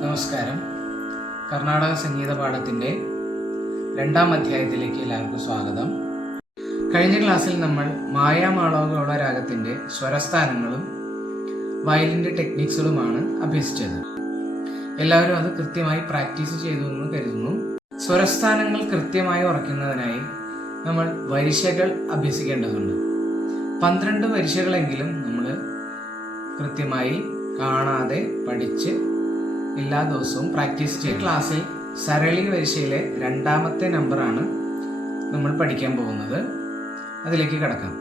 നമസ്കാരം. കർണാടക സംഗീത പാഠത്തിൻ്റെ 2ാം അധ്യായത്തിലേക്ക് എല്ലാവർക്കും സ്വാഗതം. കഴിഞ്ഞ ക്ലാസ്സിൽ നമ്മൾ മായാമാളവഗൗള രാഗത്തിൻ്റെ സ്വരസ്ഥാനങ്ങളും വയലിൻ്റെ ടെക്നിക്സുകളുമാണ് അഭ്യസിച്ചത്. എല്ലാവരും അത് കൃത്യമായി പ്രാക്ടീസ് ചെയ്തു എന്ന് കരുതുന്നു. സ്വരസ്ഥാനങ്ങൾ കൃത്യമായി ഉറയ്ക്കുന്നതിനായി നമ്മൾ വരിശകൾ അഭ്യസിക്കേണ്ടതുണ്ട്. 12 വരിശകളെങ്കിലും നമ്മൾ കൃത്യമായി കാണാതെ പഠിച്ച് എല്ലാ ദിവസവും പ്രാക്ടീസ് ചെയ്യും. ക്ലാസ്സിൽ സരളി വരിശയിലെ 2ാമത്തെ നമ്പറാണ് നമ്മൾ പഠിക്കാൻ പോകുന്നത്. അതിലേക്ക് കടക്കാം.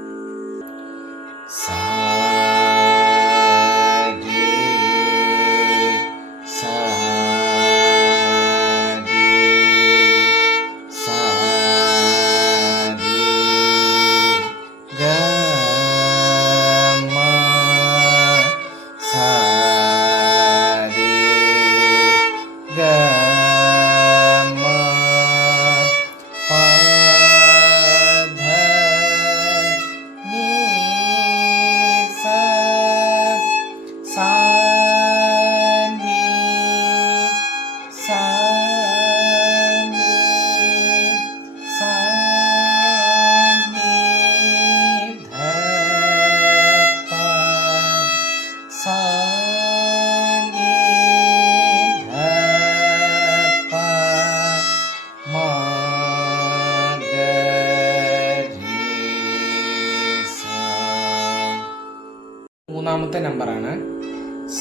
മൂന്നാമത്തെ നമ്പറാണ്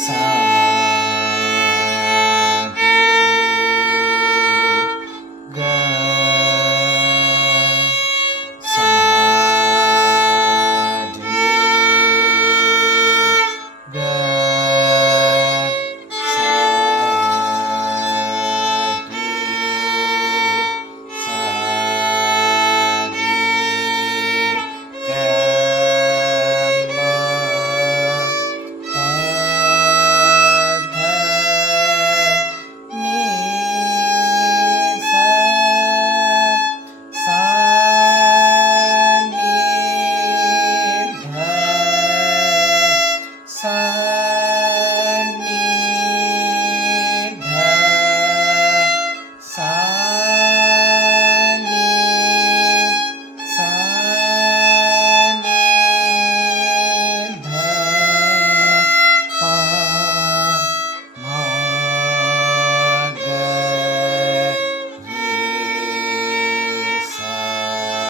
സ.